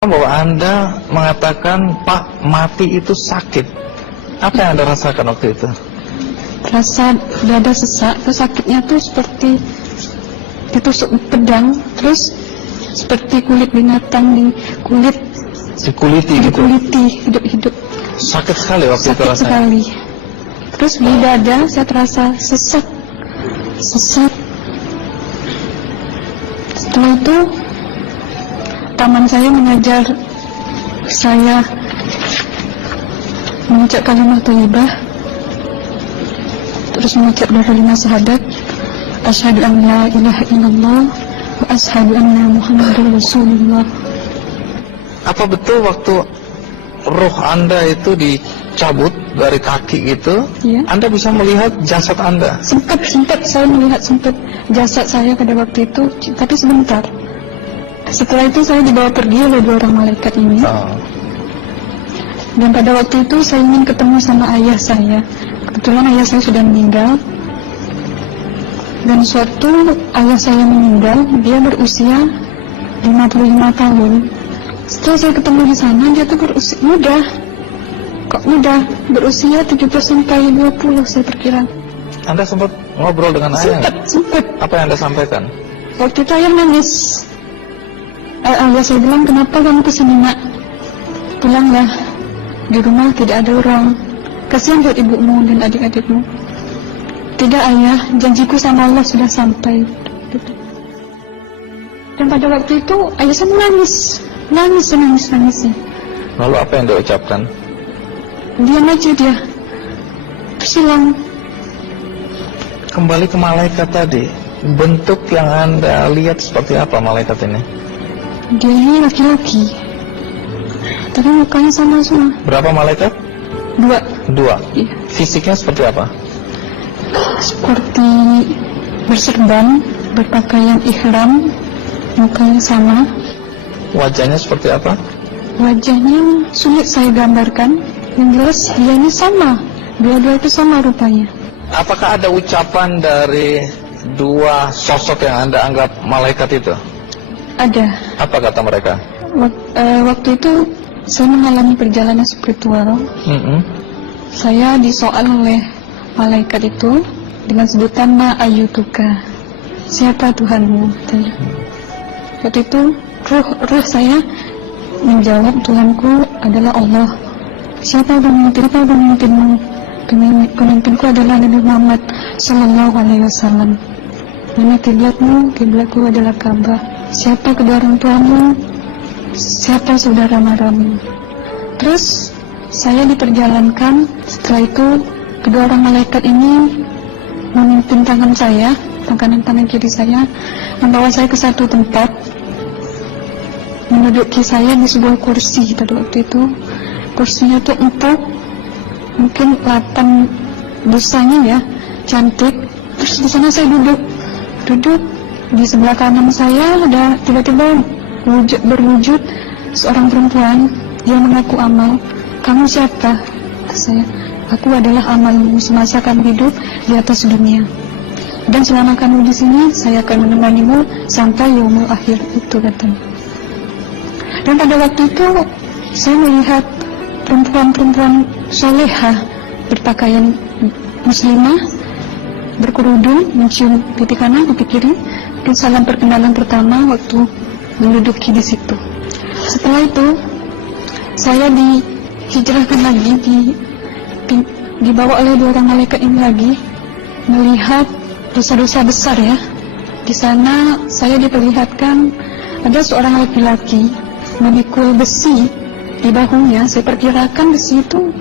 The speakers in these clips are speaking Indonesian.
Bahwa Anda mengatakan Pak mati itu sakit. Apa yang Anda rasakan waktu itu? Rasa dada sesak, terus sakitnya tuh seperti ditusuk pedang, terus seperti kulit binatang Dikuliti gitu? hidup-hidup. Sakit sekali waktu itu Sakit rasanya? sekali. Terus di dada saya terasa sesak. Setelah itu teman saya mengajar saya mengucap kalimat thayyibah, terus mengucap doa 5 syahadat, asyhadu an la ilaha illallah wa asyhadu anna muhammadar rasulullah. Apa betul waktu roh Anda itu dicabut dari kaki gitu, Iya. Anda bisa melihat jasad Anda? Sempat saya melihat jasad saya pada waktu itu, tapi sebentar. Setelah itu saya dibawa pergi oleh 2 orang malaikat ini. Dan pada waktu itu saya ingin ketemu sama ayah saya. Kebetulan ayah saya sudah meninggal. Dan suatu ayah saya meninggal, dia berusia 55 tahun. Setelah saya ketemu di sana, dia tuh berusia muda. Kok muda? Berusia 17 sampai 20 saya perkira. Anda sempat ngobrol dengan ayah? Sempat. Apa yang Anda sampaikan? Waktu itu ayah nangis. Ayah saya bilang, kenapa kamu kesini nak? Pulanglah, di rumah tidak ada orang. Kasihan buat ibumu dan adik-adikmu. Tidak ayah, janjiku sama Allah sudah sampai. Dan pada waktu itu ayah saya nangis. Lalu apa yang dia ucapkan? Diam aja dia, terus hilang. Kembali ke malaikat tadi, bentuk yang Anda lihat seperti apa malaikat ini? Dia ini laki-laki, tapi mukanya sama semua. Berapa malaikat? 2. Iya. Fisiknya seperti apa? Seperti berserban, berpakaian ihram, mukanya sama. Wajahnya seperti apa? Wajahnya sulit saya gambarkan. Yang jelas dia ini sama, dua-dua itu sama rupanya. Apakah ada ucapan dari 2 sosok yang Anda anggap malaikat itu? Ada. Apa kata mereka? Waktu itu saya mengalami perjalanan spiritual. Saya disoal oleh malaikat itu dengan sebutan Ma ayyutuka, siapa Tuhanmu? Waktu itu roh saya menjawab, Tuhanku adalah Allah. Siapa pemimpinmu? Pemimpinku adalah Nabi Muhammad Sallallahu Alaihi Wasallam. Mana kiblatmu? Kiblatku adalah Ka'bah. Siapa kedua orang tuamu? Siapa saudara maramu? Terus saya diperjalankan. Setelah itu kedua orang malaikat ini memimpin tangan saya, tangan kiri saya, membawa saya ke satu tempat, menduduki saya di sebuah kursi. Pada waktu itu kursinya tuh empuk, mungkin 8 busanya ya, cantik. Terus di sana saya duduk. Di sebelah kanan saya ada tiba-tiba berwujud seorang perempuan. Dia mengaku Amal. Kamu siapa? Saya, aku adalah amalmu semasa kamu hidup di atas dunia. Dan selama kamu di sini, saya akan menemanimu sampai yaumul akhir, itu katanya. Dan pada waktu itu saya melihat perempuan-perempuan solehah berpakaian muslimah, berkerudung, mencium pipi kanan, pipi kiri. Dan salam perkenalan pertama waktu menduduki di situ. Setelah itu saya dihijrahkan lagi, dibawa oleh 2 orang malaikat ini lagi, melihat dosa-dosa besar ya. Di sana saya diperlihatkan ada seorang laki-laki memikul besi di bahunya. Saya perkirakan besi itu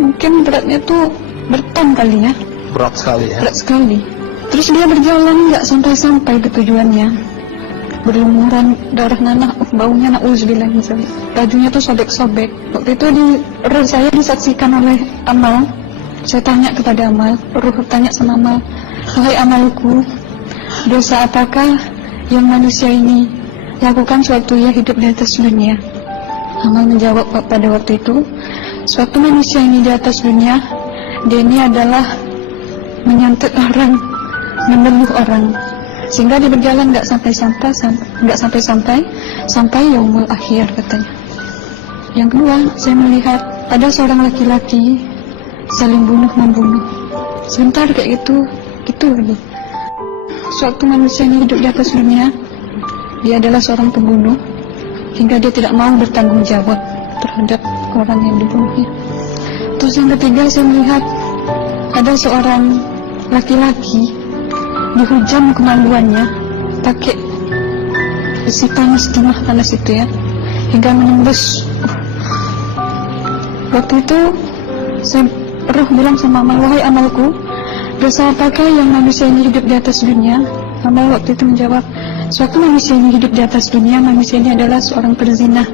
mungkin beratnya tuh berton kali ya. Berat sekali ya? Berat sekali. Terus dia berjalan nggak sampai ke tujuannya. Berlumuran darah nanah, baunya na'udzubillah misalnya. Bajunya tuh sobek-sobek. Waktu itu roh saya disaksikan oleh Amal. Saya tanya kepada Amal, roh tanya sama Amal, "Hai Amalku, dosa apakah yang manusia ini lakukan sewaktu ia hidup di atas dunia?" Amal menjawab pada waktu itu, "Suatu manusia ini di atas dunia, dia ini adalah menyantet orang, meneluh orang. sehingga dia berjalan nggak sampai yaumul akhir katanya. Yang kedua, saya melihat ada seorang laki-laki saling membunuh. Sebentar kayak gitu lagi. Sewaktu manusia ini hidup di atas dunia, dia adalah seorang pembunuh, hingga dia tidak mau bertanggung jawab terhadap orang yang dibunuhnya. Terus yang ketiga, saya melihat ada seorang laki-laki dihujam kemaluannya pakai besi panas, timah panas itu ya, hingga menembus. Waktu itu roh bilang sama amal, wahai amalku, dosa apakah yang manusia ini hidup di atas dunia? Amal waktu itu menjawab, sewaktu manusia ini hidup di atas dunia, manusia ini adalah seorang perzina.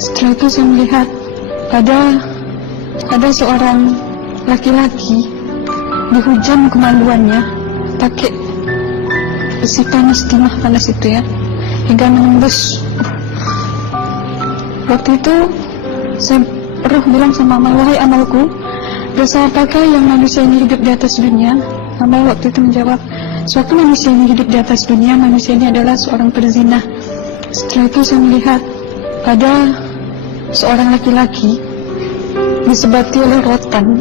Setelah itu saya melihat ada seorang laki-laki dihujam kemaluannya pakai besi panas, timah panas itu ya, hingga menembus. Waktu itu roh bilang sama amal, wahai amalku, dosa apakah yang manusia ini hidup di atas dunia? Amal waktu itu menjawab, sewaktu manusia ini hidup di atas dunia, manusia ini adalah seorang perzina. Setelah itu saya melihat ada seorang laki-laki disebati oleh rotan.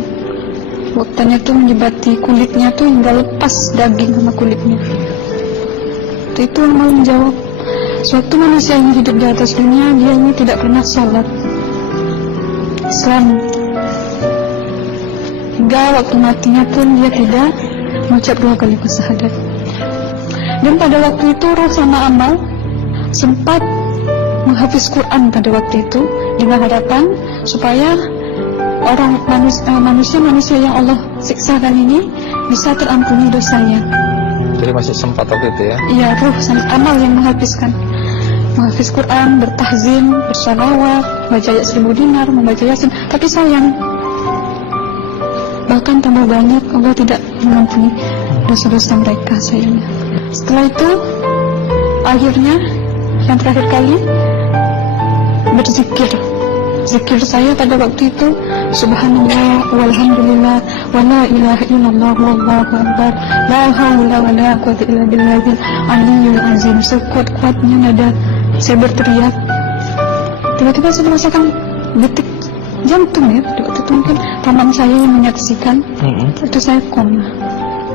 Rotannya itu menyebati kulitnya tuh hingga lepas daging sama kulitnya. Itu amal menjawab, sewaktu manusia ini hidup di atas dunia, dia ini tidak pernah sholat Islam, hingga waktu matinya pun dia tidak mengucap 2 kali syahadat. Dan pada waktu itu roh sama amal sempat menghafiz Quran pada waktu itu dengan harapan supaya orang manusia yang Allah siksakan ini bisa terampuni dosanya. Jadi masih sempat waktu itu ya? Iya, roh sama amal yang menghafiz Quran, bertahzim, bersalawat, baca ayat 1000 dinar, membaca Yasin. Tapi sayang, bahkan tambah banyak Allah tidak mengampuni dosa-dosa mereka sayangnya. Setelah itu, akhirnya yang terakhir kali berzikir. Zikir saya pada waktu itu, subhanallah, walhamdulillah, wa la ilaha illallah, wallahu akbar, la haula wa la quwwata illa billahil aliyyil azim. Sekuat-kuatnya nada saya berteriak. Tiba-tiba saya merasakan detik jantung ya. Waktu itu mungkin paman saya yang menyaksikan. Itu saya koma.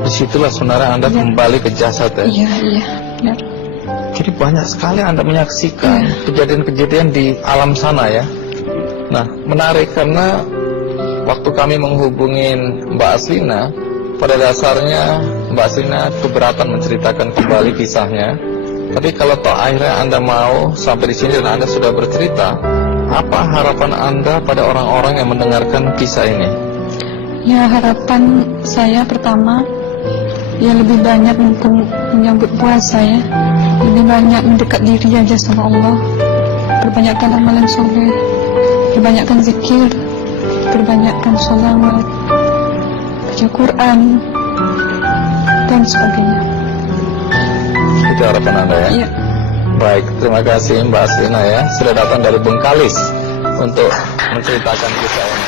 Disitulah sebenarnya Anda kembali ke jasad ya? Iya, benar. Jadi banyak sekali Anda menyaksikan kejadian-kejadian di alam sana ya. Nah, menarik karena waktu kami menghubungin Mbak Aslina, pada dasarnya Mbak Aslina keberatan menceritakan kembali kisahnya. Tapi kalau toh akhirnya Anda mau sampai di sini dan Anda sudah bercerita, apa harapan Anda pada orang-orang yang mendengarkan kisah ini? Ya, harapan saya pertama, ya lebih banyak menyambut puasa ya, lebih banyak mendekat diri aja sama Allah, perbanyakkan amalan soleh, perbanyakkan zikir, perbanyakkan sholawat, baca Quran, dan sebagainya. Itu harapan Anda ya? Iya. Baik, terima kasih Mbak Aslina ya, sudah datang dari Bengkalis untuk menceritakan kisah ini.